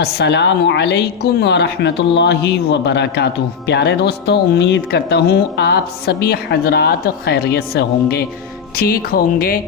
अस्सलामु अलैकुम वरहमतुल्लाहि वबरकातुहू। प्यारे दोस्तों, उम्मीद करता हूँ आप सभी हजरात खैरियत से होंगे, ठीक होंगे,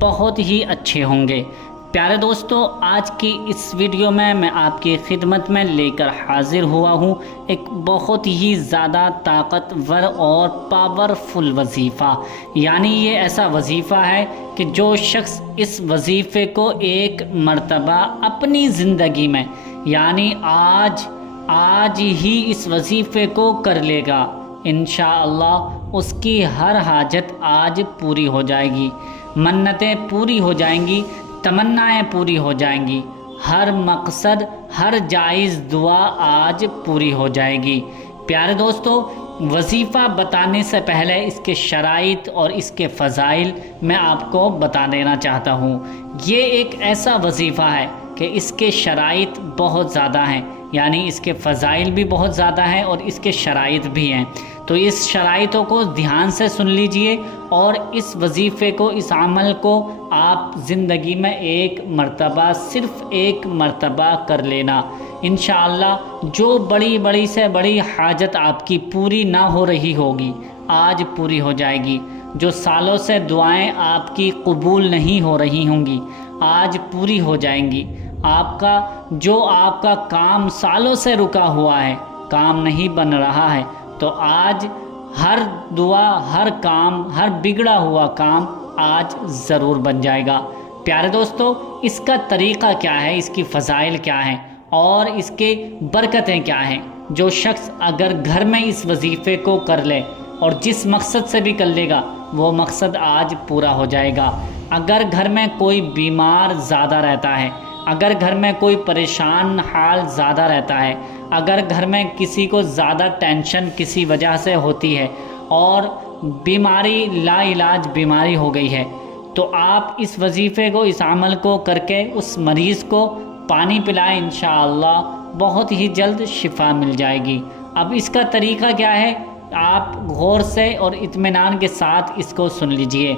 बहुत ही अच्छे होंगे। प्यारे दोस्तों, आज की इस वीडियो में मैं आपकी खिदमत में लेकर हाजिर हुआ हूँ एक बहुत ही ज़्यादा ताकतवर और पावरफुल वजीफ़ा। यानी ये ऐसा वजीफ़ा है कि जो शख्स इस वजीफ़े को एक मर्तबा अपनी ज़िंदगी में यानी आज ही इस वजीफ़े को कर लेगा, इंशाअल्लाह उसकी हर हाजत आज पूरी हो जाएगी, मन्नतें पूरी हो जाएंगी, तमन्नाएं पूरी हो जाएंगी, हर मकसद हर जायज़ दुआ आज पूरी हो जाएगी। प्यारे दोस्तों, वजीफ़ा बताने से पहले इसके शराइत और इसके फ़ज़ाइल मैं आपको बता देना चाहता हूँ। ये एक ऐसा वजीफ़ा है कि इसके शराइत बहुत ज़्यादा हैं, यानी इसके फ़ज़ाइल भी बहुत ज़्यादा हैं और इसके शराइत भी हैं। तो इस शराइतों को ध्यान से सुन लीजिए और इस वजीफ़े को, इस अमल को आप ज़िंदगी में एक मर्तबा, सिर्फ़ एक मर्तबा कर लेना। इंशाअल्लाह जो बड़ी से बड़ी हाजत आपकी पूरी ना हो रही होगी आज पूरी हो जाएगी। जो सालों से दुआएं आपकी कबूल नहीं हो रही होंगी आज पूरी हो जाएंगी। आपका काम सालों से रुका हुआ है, काम नहीं बन रहा है, तो आज हर दुआ, हर काम, हर बिगड़ा हुआ काम आज ज़रूर बन जाएगा। प्यारे दोस्तों, इसका तरीक़ा क्या है, इसकी फ़ज़ाइल क्या हैं और इसके बरकतें क्या हैं। जो शख्स अगर घर में इस वजीफ़े को कर ले और जिस मकसद से भी कर लेगा वो मकसद आज पूरा हो जाएगा। अगर घर में कोई बीमार ज़्यादा रहता है, अगर घर में कोई परेशान हाल ज़्यादा रहता है, अगर घर में किसी को ज़्यादा टेंशन किसी वजह से होती है और बीमारी लाइलाज बीमारी हो गई है, तो आप इस वजीफ़े को, इस अमल को करके उस मरीज़ को पानी पिलाएं, इंशाअल्लाह बहुत ही जल्द शिफा मिल जाएगी। अब इसका तरीक़ा क्या है, आप गौर से और इत्मीनान के साथ इसको सुन लीजिए।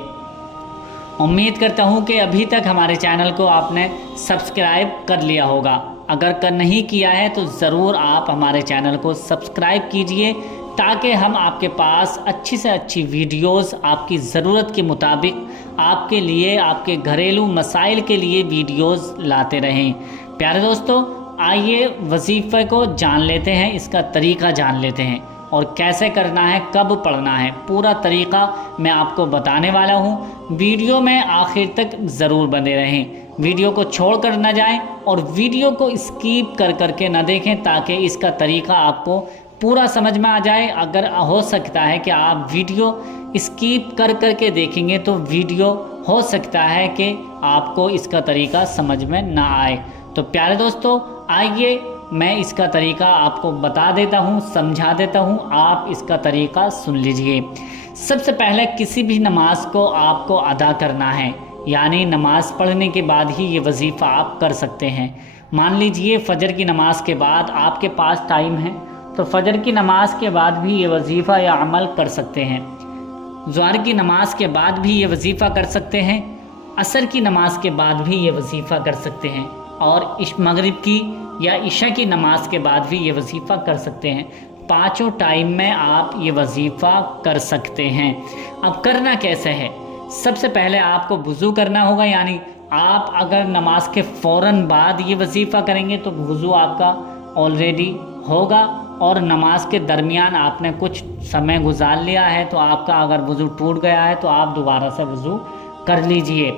उम्मीद करता हूँ कि अभी तक हमारे चैनल को आपने सब्सक्राइब कर लिया होगा। अगर नहीं किया है तो ज़रूर आप हमारे चैनल को सब्सक्राइब कीजिए ताकि हम आपके पास अच्छी से अच्छी वीडियोस आपकी ज़रूरत के मुताबिक आपके लिए, आपके घरेलू मसाइल के लिए वीडियोस लाते रहें। प्यारे दोस्तों, आइए वजीफ़े को जान लेते हैं, इसका तरीक़ा जान लेते हैं और कैसे करना है, कब पढ़ना है, पूरा तरीक़ा मैं आपको बताने वाला हूँ। वीडियो में आखिर तक ज़रूर बने रहें, वीडियो को छोड़ कर न जाएं और वीडियो को स्किप कर के न देखें ताकि इसका तरीक़ा आपको पूरा समझ में आ जाए। अगर हो सकता है कि आप वीडियो स्किप कर के देखेंगे तो वीडियो हो सकता है कि आपको इसका तरीक़ा समझ में ना आए। तो प्यारे दोस्तों, आइए मैं इसका तरीक़ा आपको बता देता हूँ, समझा देता हूँ, आप इसका तरीक़ा सुन लीजिए। सबसे पहले किसी भी नमाज को आपको अदा करना है, यानी नमाज पढ़ने के बाद ही ये वजीफ़ा आप कर सकते हैं। मान लीजिए फ़जर की नमाज के बाद आपके पास टाइम है तो फ़जर की नमाज के बाद भी ये वजीफ़ा या अमल कर सकते हैं। ज़ोहर की नमाज के बाद भी ये वजीफ़ा कर सकते हैं, असर की नमाज के बाद भी ये वजीफ़ा कर सकते हैं और मगरिब की या इशा की नमाज के बाद भी ये वजीफ़ा कर सकते हैं। पाँचों टाइम में आप ये वजीफ़ा कर सकते हैं। अब करना कैसे है, सबसे पहले आपको वज़ू करना होगा, यानी आप अगर नमाज के फ़ौरन बाद ये वजीफ़ा करेंगे तो वज़ू आपका ऑलरेडी होगा और नमाज के दरमियान आपने कुछ समय गुजार लिया है तो आपका अगर वज़ू टूट गया है तो आप दोबारा से वज़ू कर लीजिए।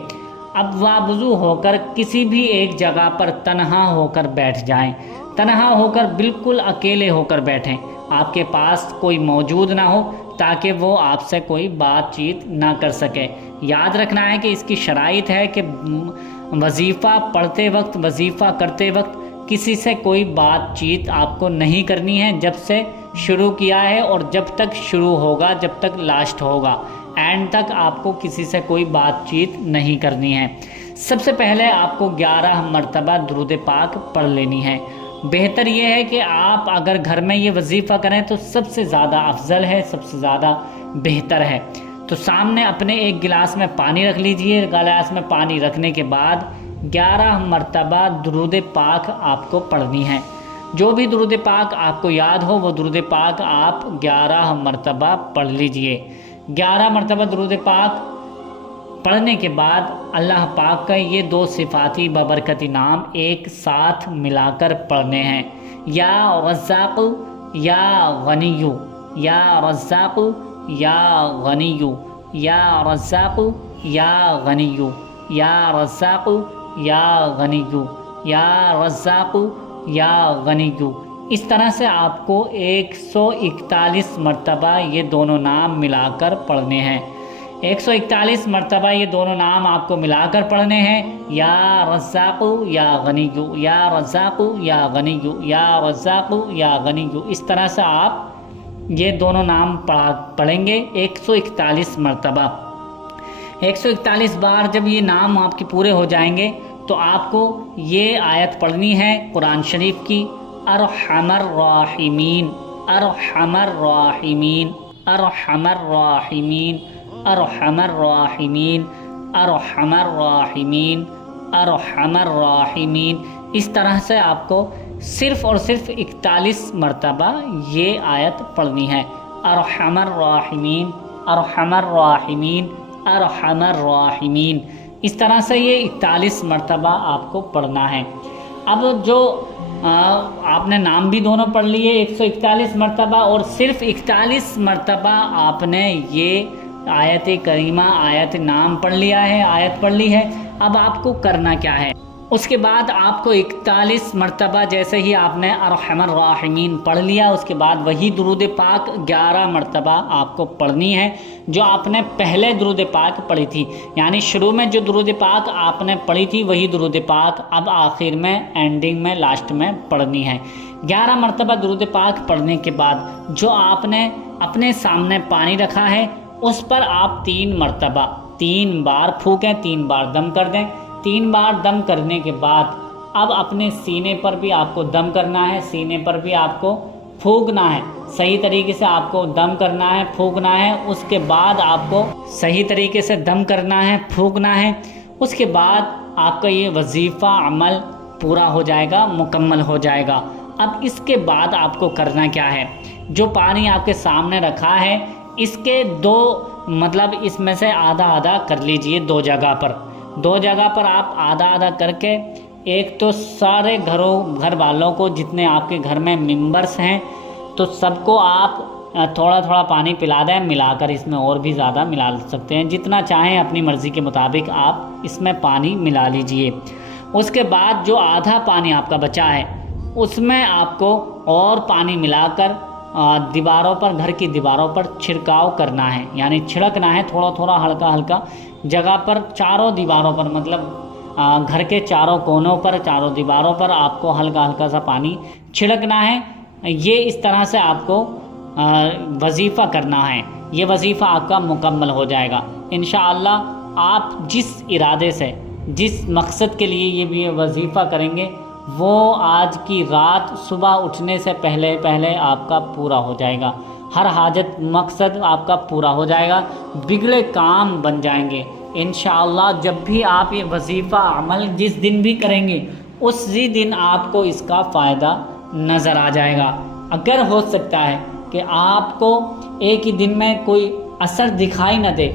अब वज़ू होकर किसी भी एक जगह पर तन्हा होकर बैठ जाएं, तन्हा होकर बिल्कुल अकेले होकर बैठें, आपके पास कोई मौजूद ना हो ताकि वो आपसे कोई बातचीत ना कर सके। याद रखना है कि इसकी शराइत है कि वजीफ़ा पढ़ते वक्त, वजीफ़ा करते वक्त किसी से कोई बातचीत आपको नहीं करनी है, जब से शुरू किया है और जब तक शुरू होगा, जब तक लास्ट होगा, एंड तक आपको किसी से कोई बातचीत नहीं करनी है। सबसे पहले आपको 11 मरतबा दुरूद पाक पढ़ लेनी है। बेहतर ये है कि आप अगर घर में ये वजीफ़ा करें तो सबसे ज़्यादा अफजल है, सबसे ज़्यादा बेहतर है। तो सामने अपने एक गिलास में पानी रख लीजिए। गिलास में पानी रखने के बाद 11 मरतबा दुरूद पाक आपको पढ़नी है। जो भी दुरूद पाक आपको याद हो वो दुरूद पाक आप 11 मरतबा पढ़ लीजिए। 11 मरतबा दुरूद पाक पढ़ने के बाद अल्लाह पाक का ये 2 सिफाती बबरकती नाम एक साथ मिलाकर पढ़ने हैं, या रज़्ज़ाक़ या गनिय्यु, या रज़्ज़ाक़ या गनिय्यु, या रज़्ज़ाक़ या गनिय्यु, या रज़्ज़ाक़ या गनिय्यु, या रज़्ज़ाक़ या गनिय्यु। इस तरह से आपको 141 मरतबा ये दोनों नाम मिलाकर पढ़ने हैं। 141 मरतबा ये दोनों नाम आपको मिलाकर पढ़ने हैं, या रज़्ज़ाक़ या गनिय्यु, या रज़्ज़ाक़ या गनिय्यु, या रज़्ज़ाक़ या गनिय्यु। इस तरह से आप ये दोनों नाम पढ़ेंगे 141 मरतबा। 141 बार जब ये नाम आपके पूरे हो जाएंगे तो आपको ये आयत पढ़नी है कुरान शरीफ की, अरहमर राहिमीन, अरहमर राहिमीन, अरहमर राहिमीन, अरहमर राहिमीन, अरहमर राहिमीन, अरहमर राहिमीन। इस तरह से आपको सिर्फ़ और सिर्फ 41 मरतबा ये आयत पढ़नी है, अरहमर राहिमीन, अरहमर राहिमीन, अरहमर राहिमीन। इस तरह से ये 41 मरतबा आपको पढ़ना है। अब जो आपने नाम भी दोनों पढ़ लिए 141 मरतबा, और सिर्फ 41 मरतबा आपने ये आयत करीमा, आयत नाम पढ़ लिया है, आयत पढ़ ली है। अब आपको करना क्या है, उसके बाद आपको 41 मरतबा जैसे ही आपने अरहमर राहिमीन पढ़ लिया, उसके बाद वही दुरूद पाक 11 मरतबा आपको पढ़नी है जो आपने पहले दुरूद पाक पढ़ी थी। यानी शुरू में जो दुरूद पाक आपने पढ़ी थी वही दुरूद पाक अब आखिर में, एंडिंग में, लास्ट में पढ़नी है। 11 मरतबा दुरूद पाक पढ़ने के बाद जो आपने अपने सामने पानी रखा है उस पर आप 3 मरतबा 3 बार फूकें, 3 बार दम कर दें। 3 बार दम करने के बाद अब अपने सीने पर भी आपको दम करना है, सीने पर भी आपको फूकना है, सही तरीके से आपको दम करना है, फूकना है। उसके बाद आपको सही तरीके से दम करना है, फूकना है। उसके बाद आपका ये वजीफ़ा अमल पूरा हो जाएगा, मुकम्मल हो जाएगा। अब इसके बाद आपको करना क्या है, जो पानी आपके सामने रखा है इसके 2 मतलब इसमें से आधा आधा कर लीजिए 2 जगह पर। 2 जगह पर आप आधा आधा करके, एक तो सारे घर वालों को, जितने आपके घर में मेंबर्स हैं तो सबको आप थोड़ा थोड़ा पानी पिला दें मिलाकर। इसमें और भी ज़्यादा मिला सकते हैं, जितना चाहें अपनी मर्ज़ी के मुताबिक आप इसमें पानी मिला लीजिए। उसके बाद जो आधा पानी आपका बचा है उसमें आपको और पानी मिलाकर दीवारों पर, घर की दीवारों पर छिड़काव करना है, यानी छिड़कना है थोड़ा थोड़ा, हल्का हल्का जगह पर, चारों दीवारों पर, मतलब घर के चारों कोनों पर, चारों दीवारों पर आपको हल्का हल्का सा पानी छिड़कना है। ये इस तरह से आपको वजीफ़ा करना है। ये वजीफ़ा आपका मुकम्मल हो जाएगा इंशाअल्लाह। आप जिस इरादे से, जिस मकसद के लिए ये भी वजीफ़ा करेंगे वो आज की रात सुबह उठने से पहले पहले आपका पूरा हो जाएगा। हर हाजत मकसद आपका पूरा हो जाएगा, बिगड़े काम बन जाएंगे इंशाअल्लाह। जब भी आप ये वजीफ़ा अमल जिस दिन भी करेंगे उसी दिन आपको इसका फ़ायदा नज़र आ जाएगा। अगर हो सकता है कि आपको एक ही दिन में कोई असर दिखाई न दे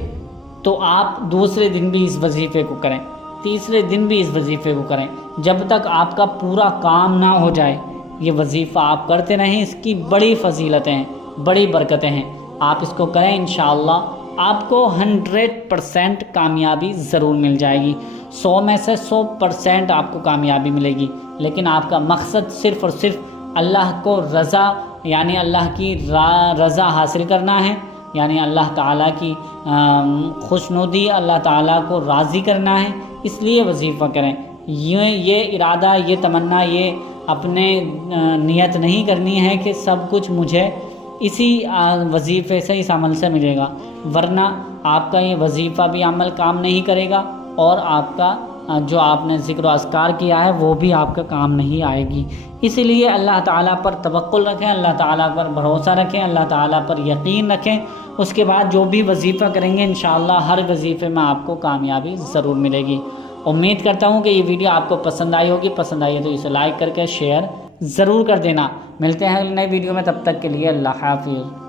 तो आप दूसरे दिन भी इस वजीफ़े को करें, तीसरे दिन भी इस वजीफ़े को करें, जब तक आपका पूरा काम ना हो जाए। ये वजीफ़ा आप करते रहें, इसकी बड़ी फजीलतें हैं, बड़ी बरकतें हैं। आप इसको करें इंशाअल्लाह, आपको 100% कामयाबी ज़रूर मिल जाएगी। 100 में से 100% आपको कामयाबी मिलेगी। लेकिन आपका मकसद सिर्फ़ और सिर्फ अल्लाह को रज़ा, यानी अल्लाह की रज़ा हासिल करना है, यानी अल्लाह ताला की खुशनुदी, अल्लाह ताला को राज़ी करना है। इसलिए वजीफ़ा करें। ये इरादा, ये तमन्ना, ये अपने नियत नहीं करनी है कि सब कुछ मुझे इसी वजीफ़े से, इस अमल से मिलेगा, वरना आपका ये वजीफ़ा भी अमल काम नहीं करेगा और आपका जो आपने ज़िक्र अस्कार किया है वो भी आपका काम नहीं आएगी। इसीलिए अल्लाह ताला पर तवक्कुल रखें, अल्लाह ताला पर भरोसा रखें, अल्लाह ताला पर यकीन रखें। उसके बाद जो भी वजीफ़ा करेंगे इंशाअल्लाह हर वजीफ़े में आपको कामयाबी ज़रूर मिलेगी। उम्मीद करता हूँ कि ये वीडियो आपको पसंद आई होगी। पसंद आई है तो इसे लाइक करके शेयर ज़रूर कर देना। मिलते हैं नई वीडियो में, तब तक के लिए अल्लाह हाफिज़।